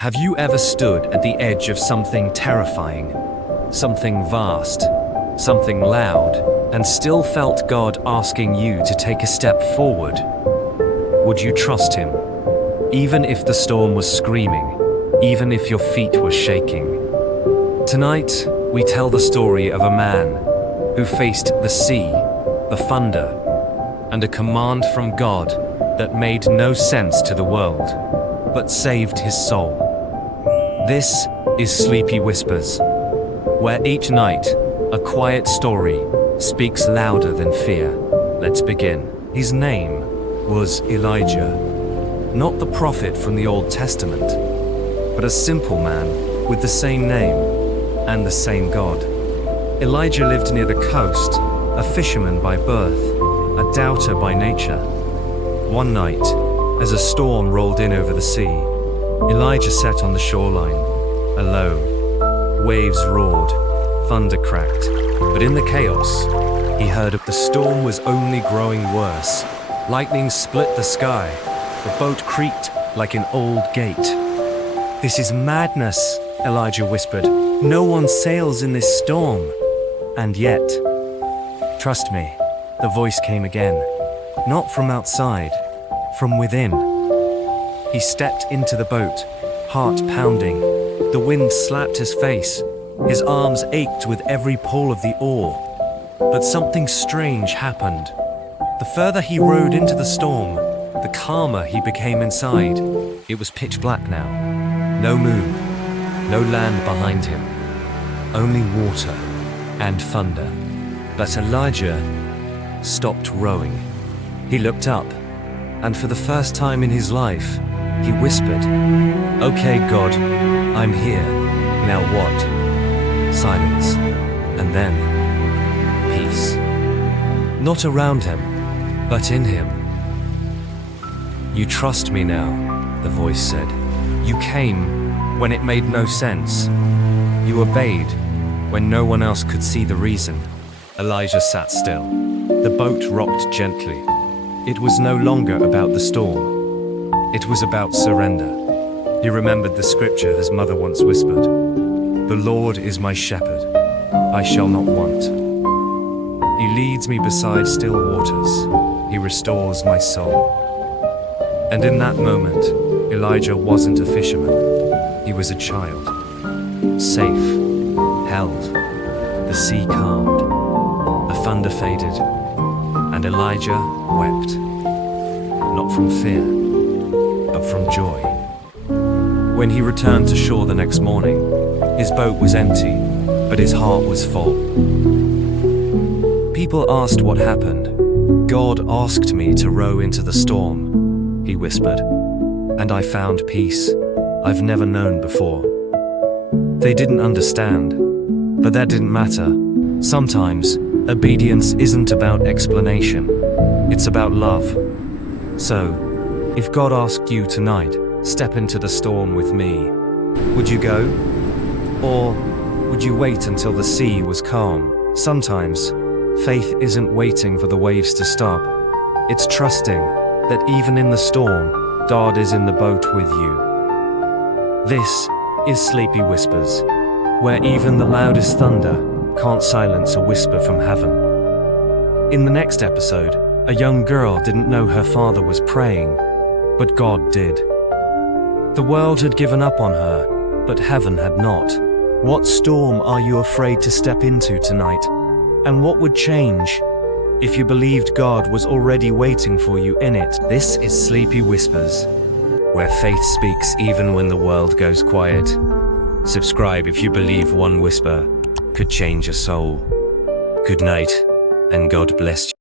Have you ever stood at the edge of something terrifying, something vast, something loud, and still felt God asking you to take a step forward? Would you trust Him, even if the storm was screaming, even if your feet were shaking? Tonight, we tell the story of a man who faced the sea, the thunder, and a command from God that made no sense to the world, but saved his soul. This is Sleepy Whispers, where each night a quiet story speaks louder than fear. Let's begin. His name was Elijah, not the prophet from the Old Testament, but a simple man with the same name and the same God. Elijah lived near the coast, a fisherman by birth, a doubter by nature. One night, as a storm rolled in over the sea, Elijah sat on the shoreline, alone. Waves roared, thunder cracked, but in the chaos, he heard the storm was only growing worse. Lightning split the sky. The boat creaked like an old gate. "This is madness," Elijah whispered. "No one sails in this storm." And yet, "Trust me," the voice came again, not from outside, from within. He stepped into the boat, heart pounding. The wind slapped his face. His arms ached with every pull of the oar. But something strange happened. The further he rode into the storm, the calmer he became inside. It was pitch black now. No moon, no land behind him. Only water and thunder. But Elijah stopped rowing. He looked up, and for the first time in his life, he whispered, "Okay, God, I'm here. Now what?" Silence, and then peace. Not around him, but in him. "You trust me now," the voice said. "You came when it made no sense. You obeyed when no one else could see the reason." Elijah sat still. The boat rocked gently. It was no longer about the storm. It was about surrender. He remembered the scripture his mother once whispered, "The Lord is my shepherd, I shall not want. He leads me beside still waters. He restores my soul." And in that moment, Elijah wasn't a fisherman. He was a child. Safe, held. The sea calmed. The thunder faded. And Elijah wept. Not from fear, but from joy. When he returned to shore the next morning, his boat was empty, but his heart was full. People asked what happened. "God asked me to row into the storm," he whispered, "and I found peace I've never known before." They didn't understand, but that didn't matter. Sometimes, obedience isn't about explanation, it's about love. So, if God asked you tonight, "Step into the storm with me," would you go? Or would you wait until the sea was calm? Sometimes, faith isn't waiting for the waves to stop. It's trusting that even in the storm, God is in the boat with you. This is Sleepy Whispers, where even the loudest thunder can't silence a whisper from heaven. In the next episode, a young girl didn't know her father was praying, but God did. The world had given up on her, but heaven had not. What storm are you afraid to step into tonight? And what would change if you believed God was already waiting for you in it? This is Sleepy Whispers, where faith speaks even when the world goes quiet. Subscribe if you believe one whisper could change a soul. Good night, and God bless you.